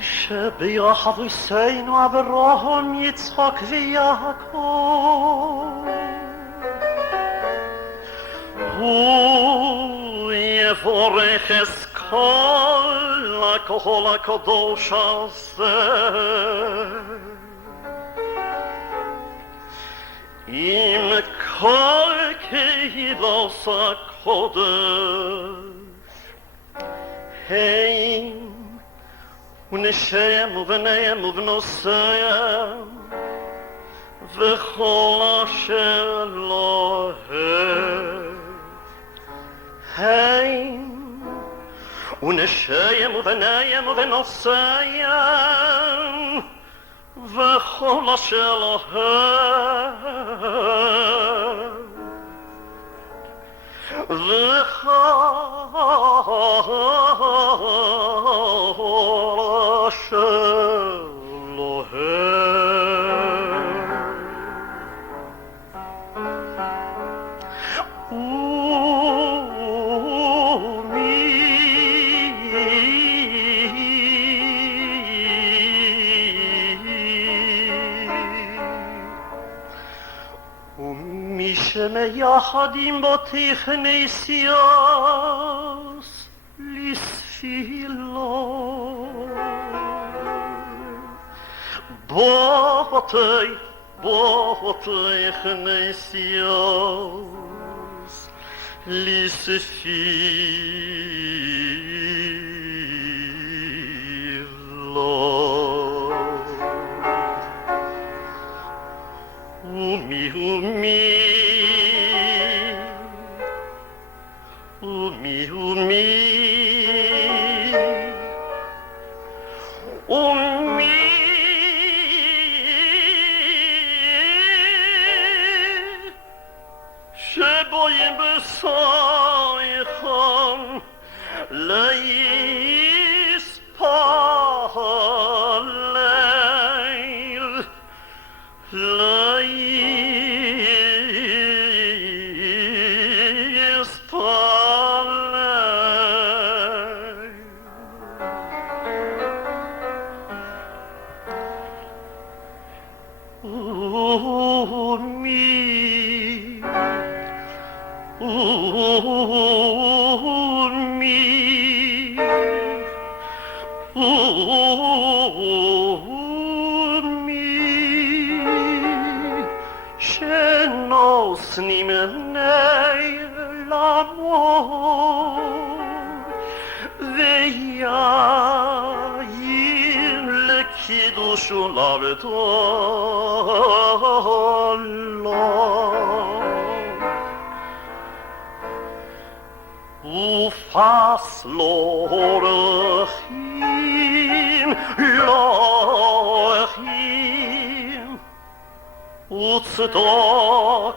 שביחד עשינו אברהם יצחק ויעקב הוא יבורך כל הקהל הקדוש הזה עם כל קהילת הקודש הם ונשיהם ובניהם ובנותיהם וכל אשר להם הם ונשיהם ובניהם ובנותיהם וכל אשר להם וכל אשר ומי שמייחדים בתי כנסיות לספילות בתי כנסיות לספילות ומי שבויים בסייכם להתפלל שנוסנים נעלמות ויין לקידוש ולבדולו ופס לא רחים וצדקו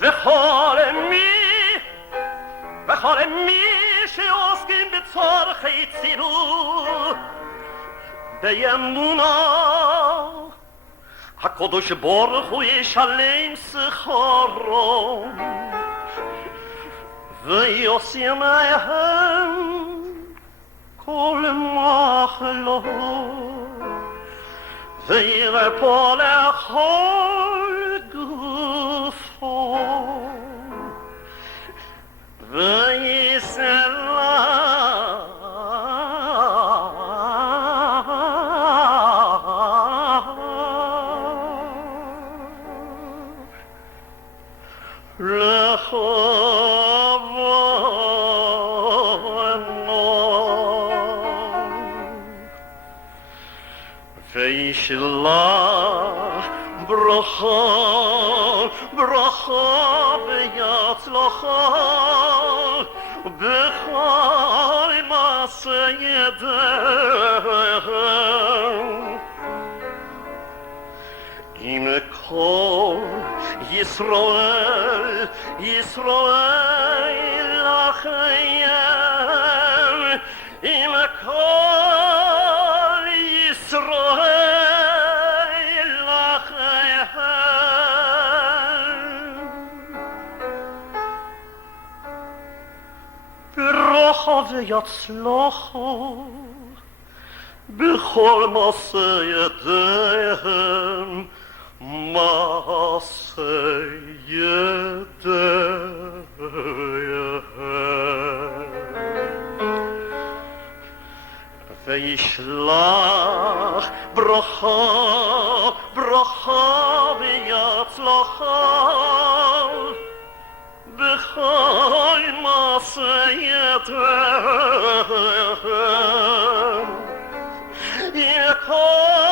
וכל מי שעוסקים בצורכי ציבור באמונה הקדוש ברוך הוא ישלם שכרו ויוציא מהם כל מחלות וירפא לכל גופו וישלח ברכה ויצלחה בכל מעשה ידיהם עם כל ישראל לחיים עם כל ישראל ויצלחו בכל מעשה ידיהם, מעשה ידיהם. וישלח ברכה, ברכה ויצלחה בכל מעשה ידיהם. יקום